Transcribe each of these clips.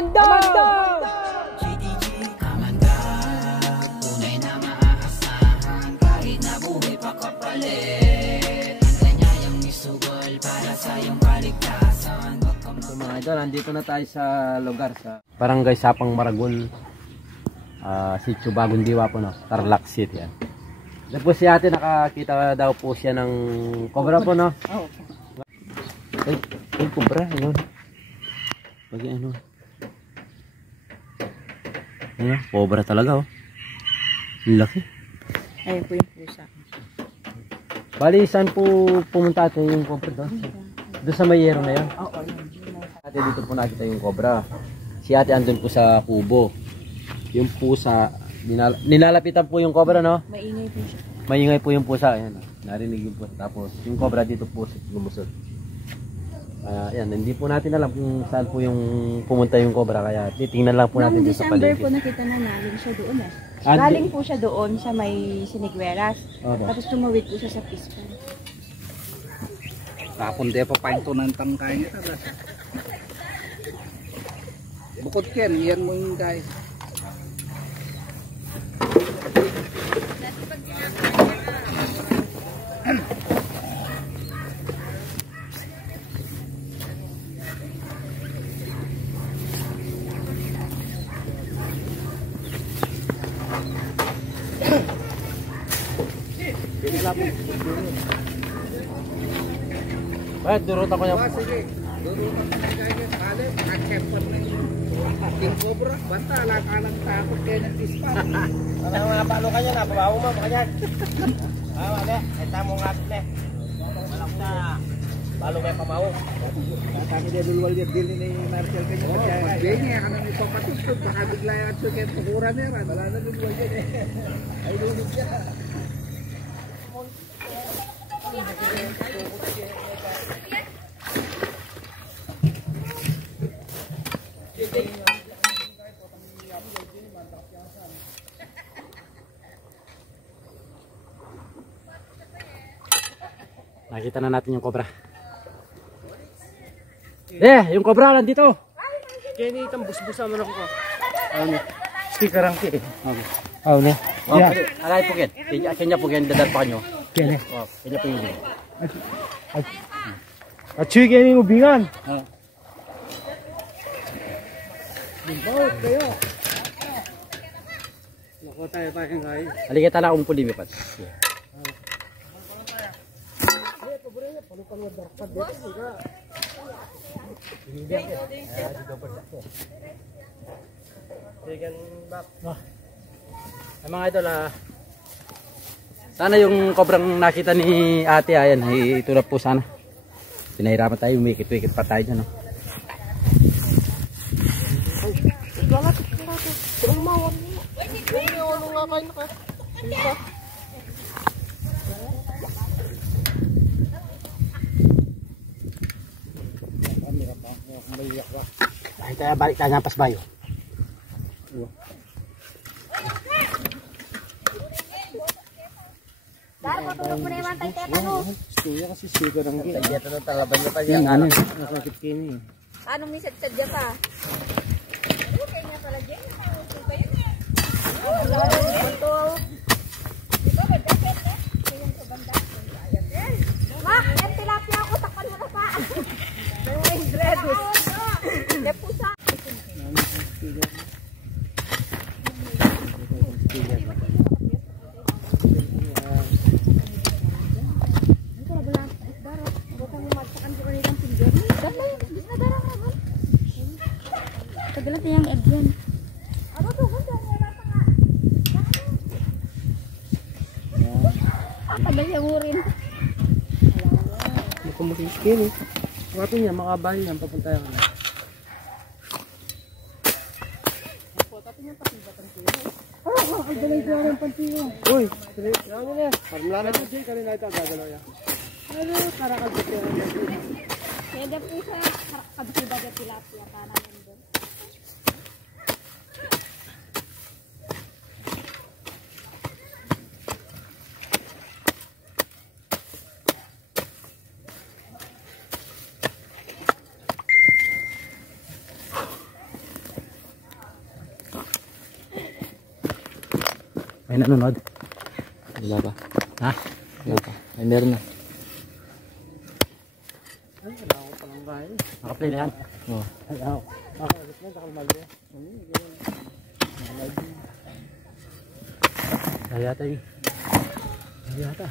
Amanda! GDG, Amanda. Tunay na maaasahan kahit na buhay pa kapalit. Ang kanyang misugol para sa iyong kaligtasan. So mga idol, nandito na tayo sa lugar sa Barangay Sapang Maragol, Sitio Bagong Diwa po, no? Tarlac City yan. Yan po si ate, nakakita daw po siya ng cobra po, no? Oo. Ay, cobra, yun. Pag ano. Ano, cobra talaga, oh. Ang laki. Ayun po yung pusa. Bali, saan po pumunta ate yung cobra doon? Doon sa mayero na yan? Oo. Ate, dito po nakita yung cobra. Si ate andun po sa kubo. Yung pusa, nilalapitan po yung cobra, no? Maingay po siya. Maingay po yung pusa. Ayan, narinig yung pusa. Tapos yung cobra dito po lumusot. Ayan, hindi po natin alam kung saan po yung pumunta yung cobra. Kaya titingnan lang po natin Noong dito sa December paligid. po nakita na namin siya doon eh. Ah, Galing po siya doon sa may Siniguelas. Opo. Tapos tumawid po siya sa Pispan. Tapon dia pa painto ng tangkay niya. Bukod ken, yan mo yung guys. Bakit durot ako yung... Sige, durutan mo na kaya kale, nakakemper na yung cobra. Banta, alang takot kayo ng tispa. Ano nga palo ka niya, napabaho mo, makanyag. Wala, ito mo nga ito. Malak na, palo may pamaho. Kami dia duluwal dia dili ni Marcel kanya kaya. Dia kan ang ipapatustod baka bigla yung atso kaya tukuran niya. Wala na duluwal dia. Ay dulog siya. Nakita na natin yung cobra. Yung cobra nandito. Kaya ni itang busbusa mo na ko. Sticker ang kiri. Oh, ne. Yeah. Alay po ken. Kanya po ken dadar pa nyo. Kene. Oh, kanya po yun. 주위에 있는 빙한. Halika tala kung puli mi pat. Ay mga idol, sana yung cobrang nakita ni ate, ayan, ito na po sana. Pinahirapan tayo, umikit-wikit pa tayo dyan, no? Ay, kaya balik tayo ng pasbayo. Dahil patulog mo na yung mantay tetano. Gusto kasi sticker ang Kaya ito na talaban niya pa Yan, siya. ano, nakakit kini. Anong misad-sadya pa? Okay nga pala dyan. Mak, yung tilapia ako, takpan mo na pa. Yung dreadus. Yung pusa. Tagalat yung egg yan. Ano to? Ganda. Wala pa nga. Tagal yung urin. Hindi ko makikini. Wakto niya, makabali yan, papunta yan. Ay, galing ko ng pantiyo. Uy, sali. Yan mo na. Parmula na ito, Jay. Kanina ito, gagalaw yan. Ano, para kagit yan. Kaya po siya, kabikiba na tilapia. Kana yan doon. May nanonood? Wala pa. Ha? Wala pa. Ay, meron na. Naka-play na yan? Oo. Ay, yata yun. Ay, yata.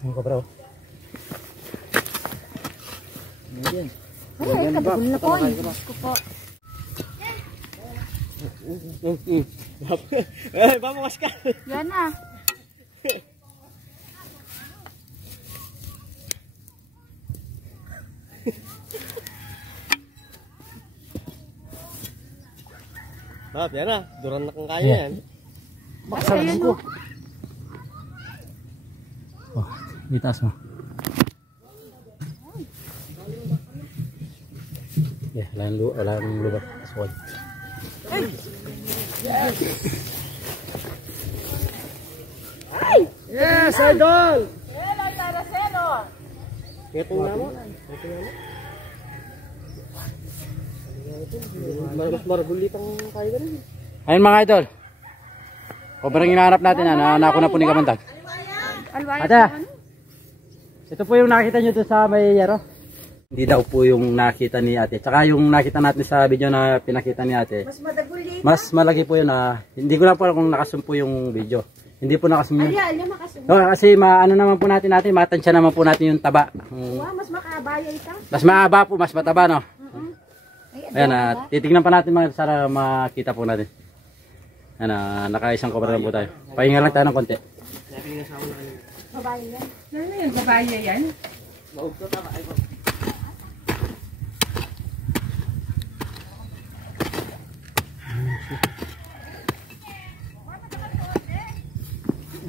Ano ka, bro? Ayan. Ay, kabigol na po. Diyos ko po. Babawas ka. Yan na. Yan na. Duran na kang kaya yan. Ayun mo. Oh, itaas mo. Yeah, wala nang lubat. Aswad. Yes, idol! Hello, Taraceno. Ito na mo. Mas maraguli pang kaya ka rin. Ayun mga idol. Sobrang hinahanap natin yan. Nako na po ni Kamandag. Alwaya. Ate, ito po yung nakita nyo doon sa may yero. Hindi daw po yung nakita ni ate. Tsaka yung nakita natin sa video na pinakita ni ate. Mas madaguli. Mas malaki po yun. Hindi ko na po kung nakasum po yung video. Hindi po nakasum yun. Ayan, makasunod. Kasi ano naman po natin, matansya naman po natin yung taba. Wow, mas makabaya ito. Mas maaba po, mas mataba, no? Ay, Ayan, titignan pa natin mga para makita po natin. Ayan, naka-isang cover lang po tayo. Pahinga lang tayo ng konti. babae yan. Ano yan? Babae yan?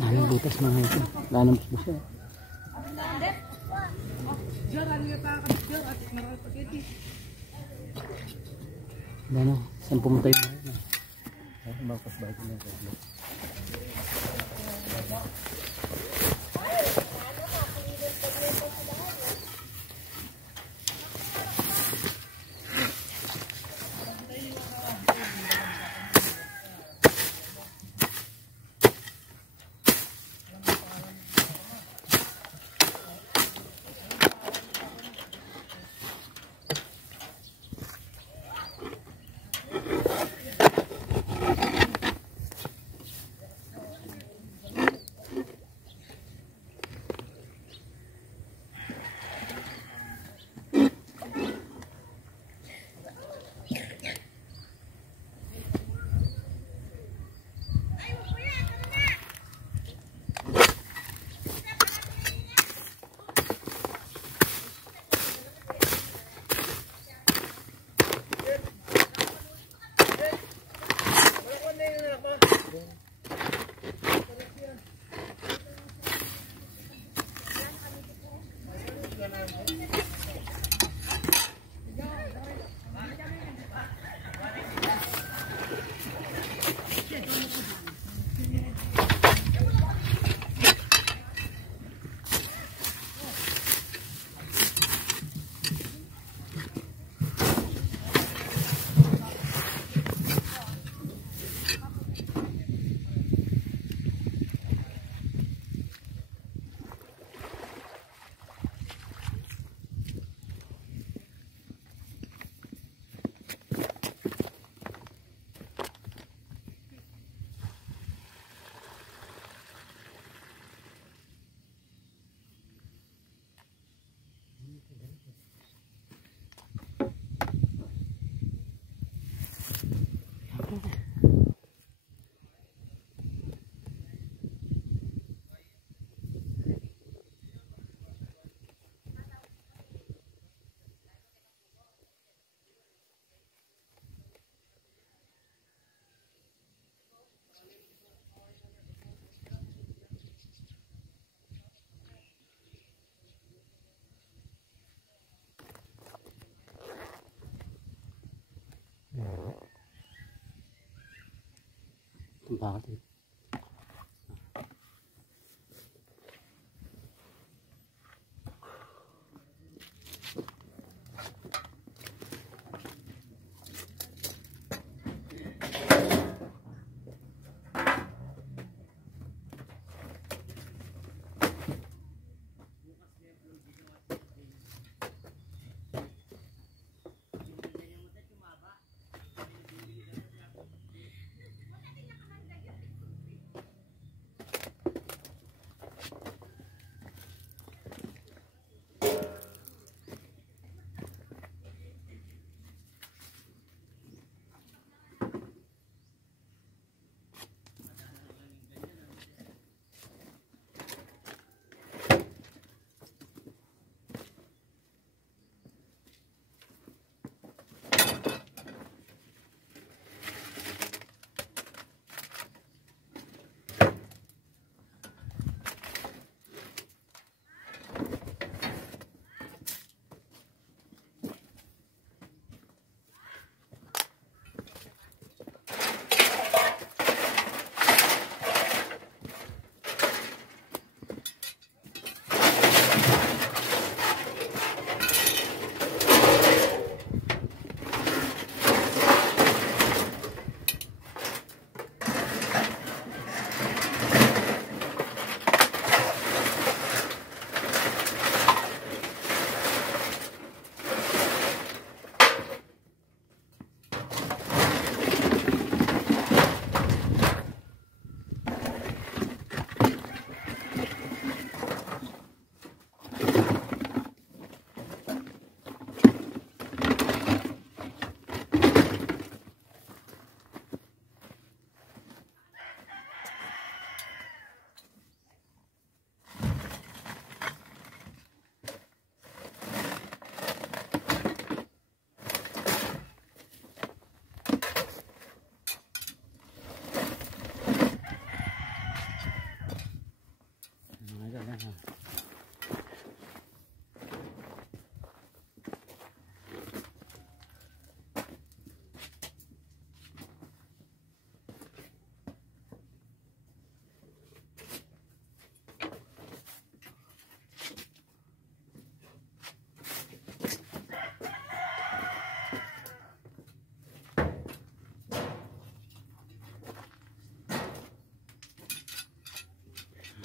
Anong butas mga ito? Lanang po siya. Ano? Saan pumunta yun? Bakos ba ito? Bakit?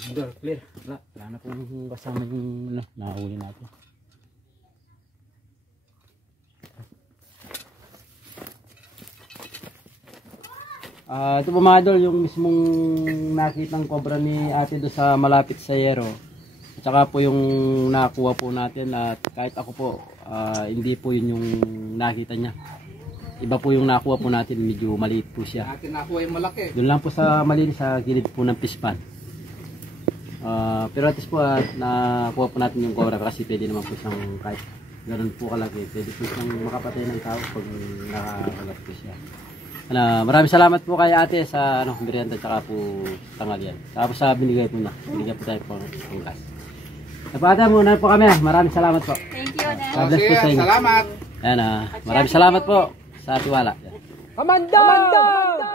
Clear. Wala na pong kasama yung nakahuli natin. Ito po mga idol, yung mismong nakitang cobra ni ate doon sa malapit sa Yero. At saka po yung nakuha po natin at kahit ako po, hindi po yun yung nakita niya. Iba po yung nakuha po natin, medyo maliit po siya. Atin nakuha yung malaki. Doon lang po sa maliit sa gilid po ng pispan. Pero at least po nakuha po natin yung cobra kasi pwede naman po siyang kahit ganoon po kalaki. Pwede po siyang makapatay ng tao pag nakakagat po siya. Maraming salamat po kay ate sa merienda at po tanghalian. Tapos sa binigay po na. Binigay po tayo po ng gas. Napata muna po kami. Maraming salamat po. Thank you, Nel. God bless po sa inyo. Salamat. Ayan, maraming salamat po sa tiwala. Kamanda!